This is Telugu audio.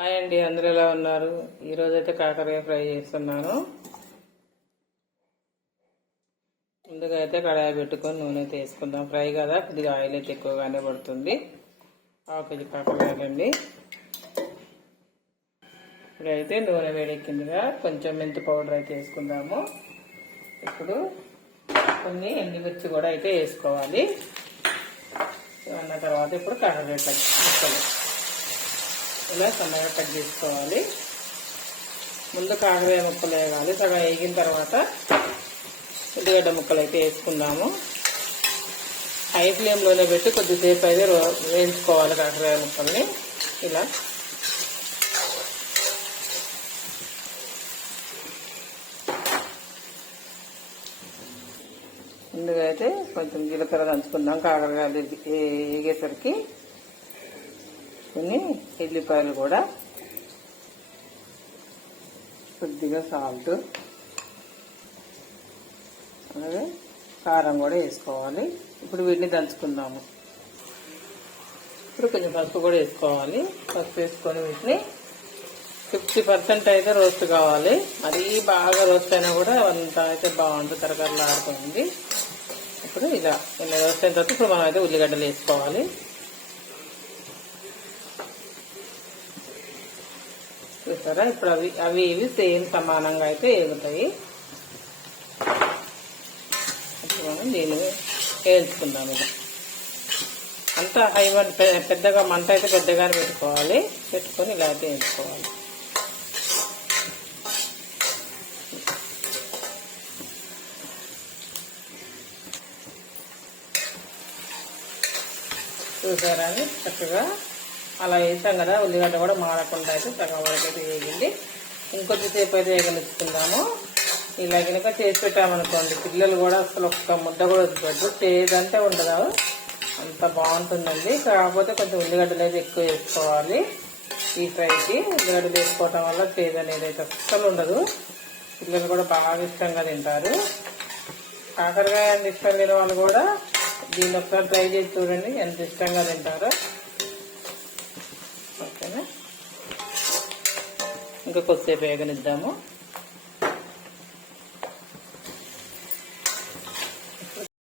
హాయ్ అండి, అందరూ ఎలా ఉన్నారు? ఈరోజైతే కాకరకాయ ఫ్రై చేస్తున్నాను. ముందుగా అయితే కడాయి పెట్టుకొని నూనె అయితే వేసుకుందాం. ఫ్రై కదా, కొద్దిగా ఆయిల్ అయితే ఎక్కువగానే పడుతుంది. 1/2 కేజీ కాకరకాయలండి. ఇప్పుడైతే నూనె వేడెక్కిందిగా కొంచెం మెంతి పౌడర్ అయితే వేసుకుందాము. ఇప్పుడు కొన్ని ఎండుమిర్చి కూడా అయితే వేసుకోవాలి. అన్న తర్వాత ఇప్పుడు కాకరకాయ ముక్కలు ఇలా సన్నగా కట్ చేసుకోవాలి. ముందు కాకరకాయ ముక్కలు వేయాలి. సగం వేగిన తర్వాత ఉల్లిగడ్డ ముక్కలు అయితే వేసుకుందాము. హై ఫ్లేమ్లోనే పెట్టి కొద్దిసేపు అయితే వేయించుకోవాలి కాకరకాయ ముక్కల్ని. ఇలా ముందుగా అయితే కొంచెం జీలకర్ర దంచుకుందాం. కాకరకాయలు వేగేసరికి కొన్ని ఎల్లిపాయలు కూడా, కొద్దిగా సాల్ట్, అలాగే కారం కూడా వేసుకోవాలి. ఇప్పుడు వీటిని దంచుకుందాము. ఇప్పుడు కొంచెం పసుపు కూడా వేసుకోవాలి. పసుపు వేసుకొని వీటిని 50% అయితే రోస్ట్ కావాలి. మరీ బాగా రోస్ట్ అయినా కూడా అంత అయితే బాగుంటుంది, కరకరలాడుతుంది. ఇప్పుడు ఇలా రోస్ట్ అయిన తర్వాత ఇప్పుడు మనం అయితే ఉల్లిగడ్డలు వేసుకోవాలి. చూసారా, ఇప్పుడు అవి ఇవి సేమ్ సమానంగా అయితే వేగుతాయి. ఇప్పుడు మనం దీన్ని వేయించుకుందాం. ఇలా అంతా హై పెద్దగా మంట అయితే పెద్దగానే పెట్టుకోవాలి. పెట్టుకొని ఇలా అయితే వేయించుకోవాలి. చూసారా అని చక్కగా అలా వేసాం కదా. ఉల్లిగడ్డ కూడా మాడకుండా అయితే సగం వరకు అయితే వేగింది. ఇంకొద్దిసేపు అయితే వేగనిచ్చుకుందాము. ఇలా కనుక చేసి పెట్టామనుకోండి, పిల్లలు కూడా అసలు ఒక్క ముద్ద కూడా వద్దు. చేదంటే ఉండదు, అంత బాగుంటుందండి. కాకపోతే కొంచెం ఉల్లిగడ్డలు అయితే ఎక్కువ వేసుకోవాలి. ఈ ఫ్రైకి ఉల్లిగడ్డలు వేసుకోవటం వల్ల చేదు అనేది అయితే అస్సలు ఉండదు. పిల్లలు కూడా బాగా ఇష్టంగా తింటారు. కాకరకాయ అంటే ఇష్టం లేని వాళ్ళు కూడా దీన్ని ఒకసారి ట్రై చేసి చూడండి, ఎంత ఇష్టంగా తింటారో. ఓకేనా, ఇంకా కొద్దిసేపు వేగనిద్దాము.